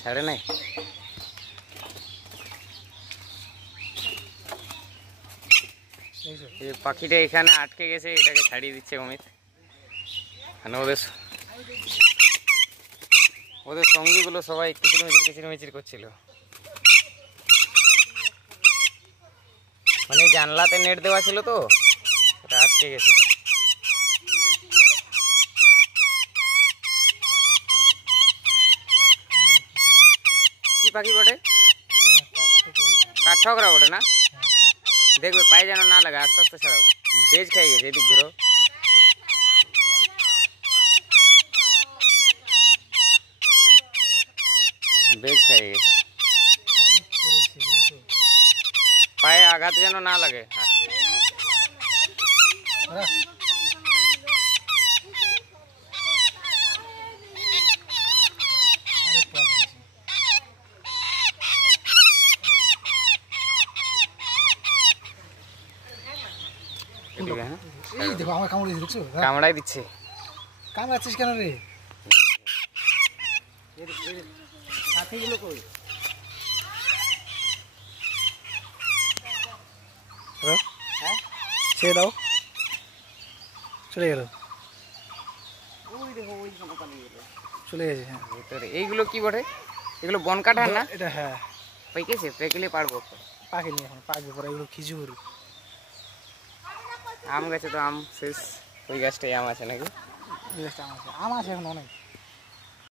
ছাড়ে নাই। এই পাখিটা এখানে আটকে গেছে, এটাকে ছাড়িয়ে দিচ্ছে অমিত। মানে ওদের সঙ্গীগুলো সবাই কিচিরমিচির করছিল। মানে জানলাতে নেট দেওয়া ছিল তো, ওটা আটকে গেছে। কি পাখি বটে? কাঠঠোকরা বটে না? দেখবে পায়ে যেন না লাগে, আস্তে আস্তে ছাড়াও। বেজ খাই গেছে, এদিক ঘুরো। বেজ খাই গেছে, পায়ে আঘাত যেন না লাগে। কামড়াই দিচ্ছে। কামড়াচ্ছিস কেন রে? সাথীগুলো কই? হ্যাঁ, ছেড়ে দাও, চলে গেল, চলে গেছে। হ্যাঁ, ভিতরে এইগুলো কি বটে? এগুলো বন কাঠার না? এটা হ্যাঁ পেকেছে, পেকেলে পারবো। পাকেনি এখন, পাকবে পরে। এগুলো খিজুর। আম গাছে তো আম শেষ। ওই গাছটাই আম আছে নাকি? আম আছে এখন অনেক।